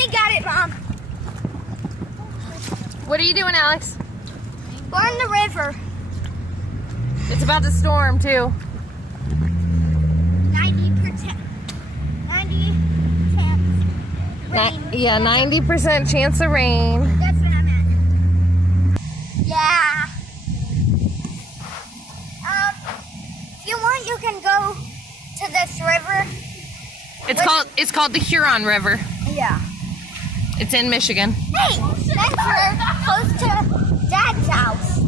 finally got it, Mom. What are you doing, Alex? We're in the river. It's about to storm, too. 90%. 90 chance rain. Yeah, 90% chance of rain. That's what I meant. Yeah. If you want, you can go to this river. It's called the Huron River. Yeah. It's in Michigan. Hey, thanks for close to Dad's house.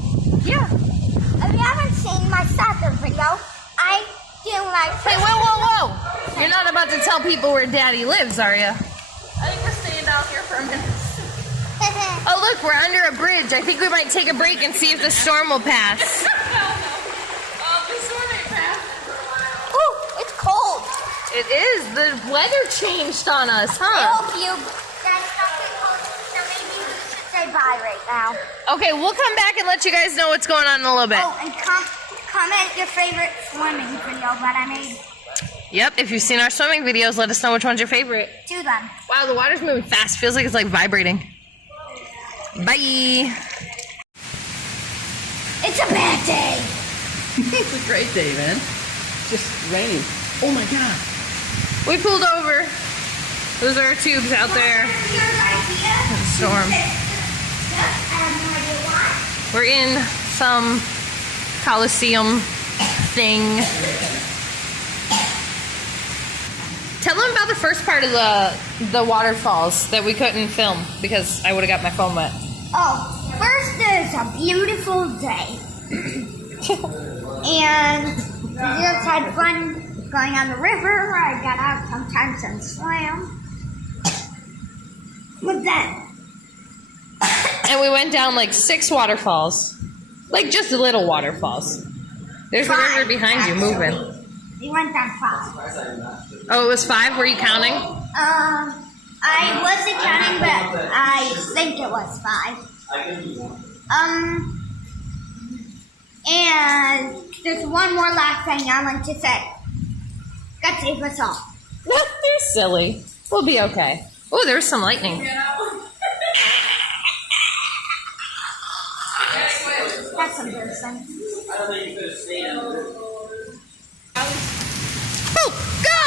Yeah. If you haven't seen my soccer video, I do like... Hey, whoa. You're not about to tell people where Daddy lives, are you? I think we're staying down here for a minute. Oh, look, we're under a bridge. I think we might take a break and see if the storm will pass. The storm ain't passed for a while. Ooh, it's cold. It is. The weather changed on us, I huh? hope you guys don't get cold, so maybe we should say bye right now. Okay, we'll come back and let you guys know what's going on in a little bit. Oh, and comment your favorite swimming video that I made. Yep, if you've seen our swimming videos, let us know which one's your favorite. Do them. Wow, the water's moving fast. Feels like it's like vibrating. Bye. It's a bad day. It's a great day, man. Just raining. Oh my God. We pulled over. Those are our tubes out there. Storm. We're in some Coliseum thing. Tell them about the first part of the waterfalls that we couldn't film because I would have got my phone wet. Oh, first there's a beautiful day. And we just had fun going on the river. I got out sometimes and swam. But then... And we went down like 6 waterfalls. Like just little waterfalls. There's the river behind you moving. We went down 5. Oh, it was 5? Were you counting? I wasn't counting, but I think it was 5. And there's one more last thing I want to say. God save us all. What? They're silly. We'll be okay. Oh, there's some lightning. That's embarrassing. I don't think you could have stayed out there. Oh, go!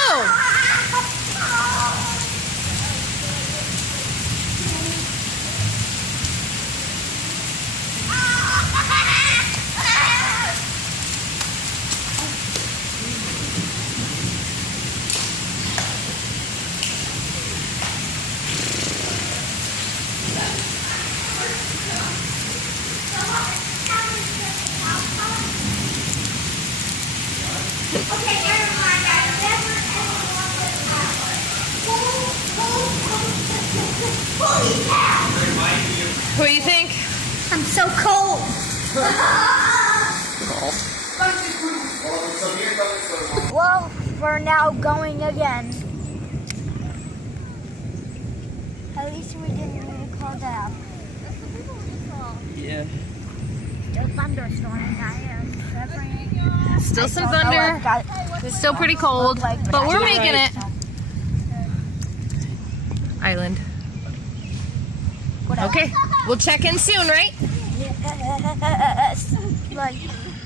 Okay, never mind. I never ever wanted that. Holy cow! What do you think? I'm so cold. Well, we're now going again. At least we didn't really call that. Yeah. Still thunderstorming. Still some thunder. It's still pretty cold, but we're making it. Island. Okay, we'll check in soon, right? Yes. Like,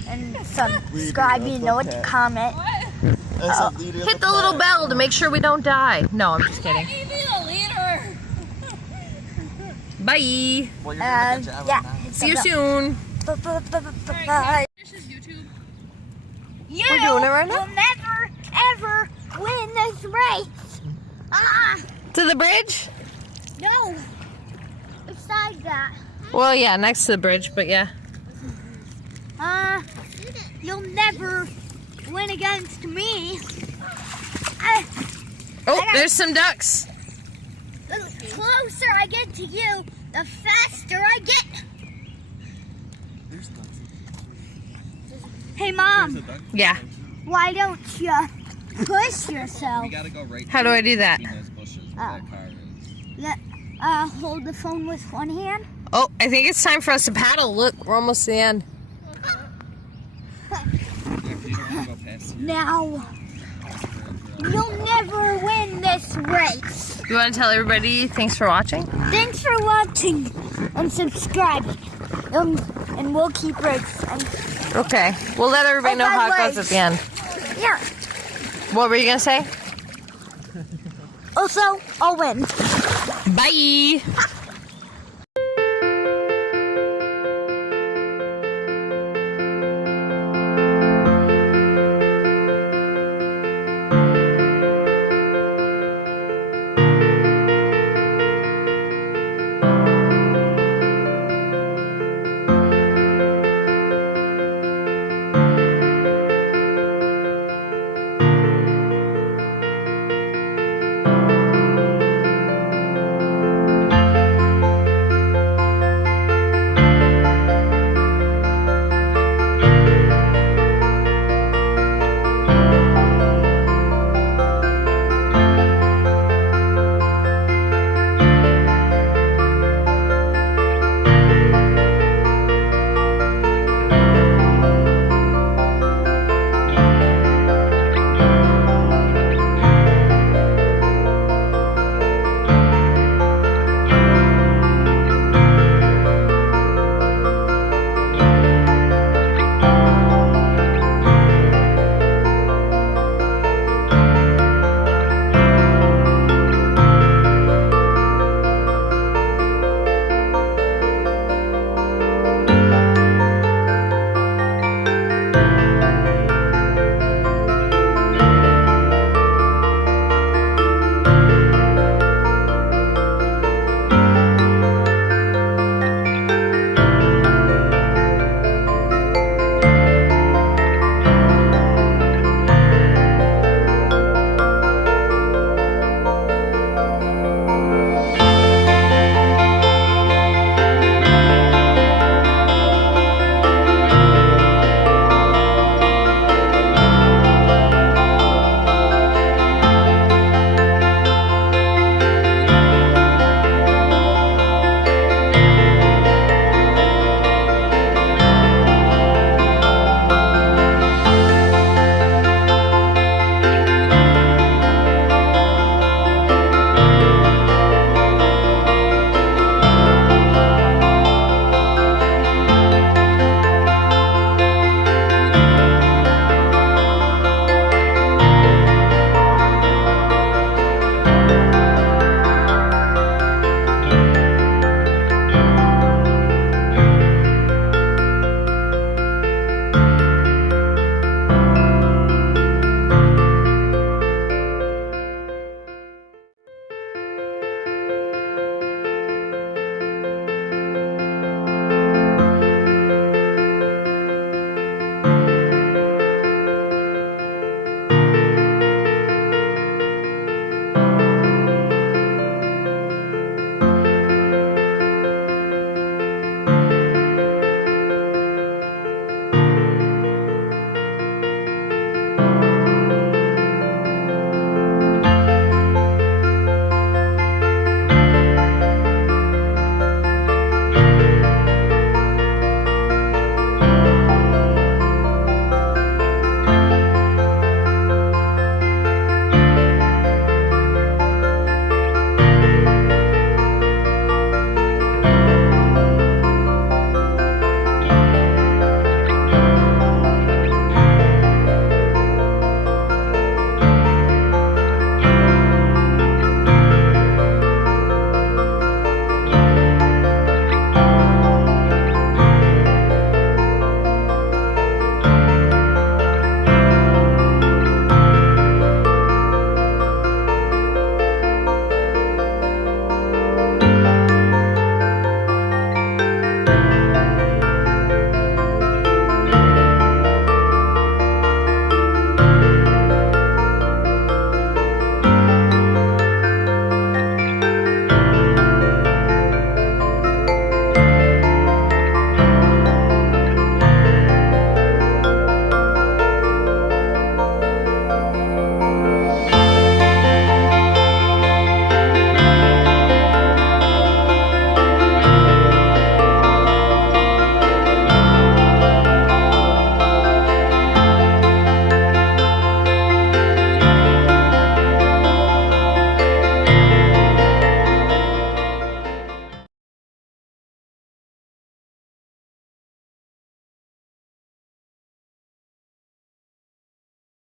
and subscribe, you know what to comment. Hit the little bell to make sure we don't die. No, I'm just kidding. Bye. Yeah. See you soon. Bye. You We're doing it right now? will never, ever win this race. To the bridge? No. Beside that. Well, yeah, next to the bridge, but yeah. You'll never win against me. Oh, there's some ducks. The closer I get to you, the faster I get. Hey, Mom. Yeah. Why don't you push yourself? We gotta go right. How do I do that? Those bushes where that car is. Hold the phone with one hand. Oh, I think it's time for us to paddle. Look, we're almost to the end. Yeah, 'cause you don't want to go past here. Now, You'll never win this race. You want to tell everybody thanks for watching? Thanks for watching and subscribing. And we'll keep racing. Okay. We'll let everybody know how it goes at the end. Yeah. What were you going to say? Also, I'll win. Bye.